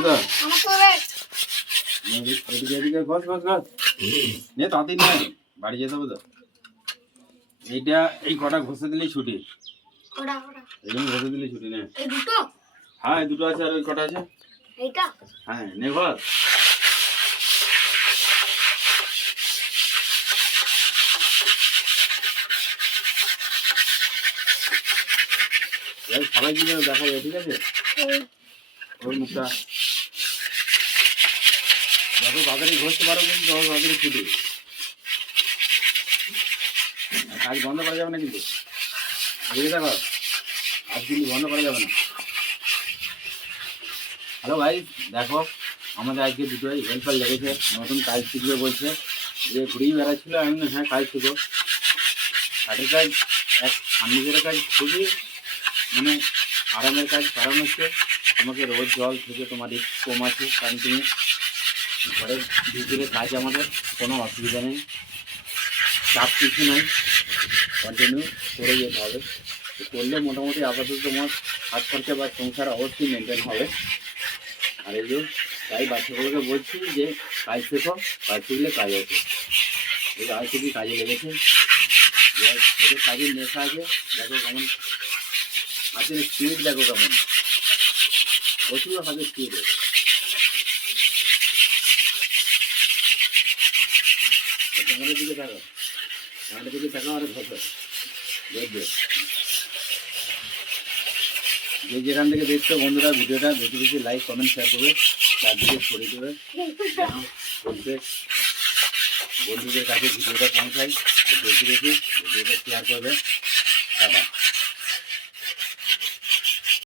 করলি তো এদিকে ঘষ ঘষ ঘষ নে তাঁতি নে বাড়ি যেতে হবে তো এইটা এই কটা ঘষে দিলেই ছুটি এই জন্য ঘষে দিলেই ছুটি নে হ্যাঁ এই দুটো আছে আর ওই কটা আছে হ্যাঁ নে ঘষ সবাই কি যেন দেখা যায় ঠিক আছে ওর মুখটা যত তাড়াতাড়ি ঘষতে পারো কিন্তু তত তাড়াতাড়ি ছুটি কাজ বন্ধ করা যাবে না কিন্তু বুঝে দেখো আজ কিন্তু বন্ধ করা যাবে না হ্যালো ভাই দেখো আমাদের আজকে দুটোই হেল্পার লেগেছে নতুন কাজ শিখবে বলছে যে ঘুরেই বেড়াচ্ছিল আমি হ্যাঁ কাজ শিখো কাঠের কাজ এক ফার্নিচারের কাজ খুবই মানে আরামের কাজ কারণ হচ্ছে তোমাকে রোজ জল থেকে তোমার রিস্ক কম আছে কারণ তুমি ঘরের ভিতরে কাজ আমাদের কোনো অসুবিধা নেই চাপ কিছু নেই কন্টিনিউ করে যেতে হবে তো করলে মোটামুটি আপাতত তোমার হাত খরচা বা সংসার অবশ্যই মেনটেন হবে আর এই যে তাই বাচ্চাগুলোকে বলছি যে কাজ শেখো কাজ শিখলে কাজ আছে এই আজ থেকে কাজে লেগেছে ওদের কাজের নেশা আছে দেখো কেমন হাতের স্পিড দেখো কেমন প্রচুর হাতের স্পিড ক্যামেরার দিকে থাকো ক্যামেরার দিকে থাকো আর ঘষো দেখবে যে যেখান থেকে দেখছো বন্ধুরা ভিডিওটা বেশি বেশি লাইক কমেন্ট শেয়ার করবে চারদিকে ছড়িয়ে দেবে বলবে বন্ধুদের কাছে ভিডিওটা পৌঁছায় বেশি বেশি ভিডিওটা শেয়ার করবে টাটা।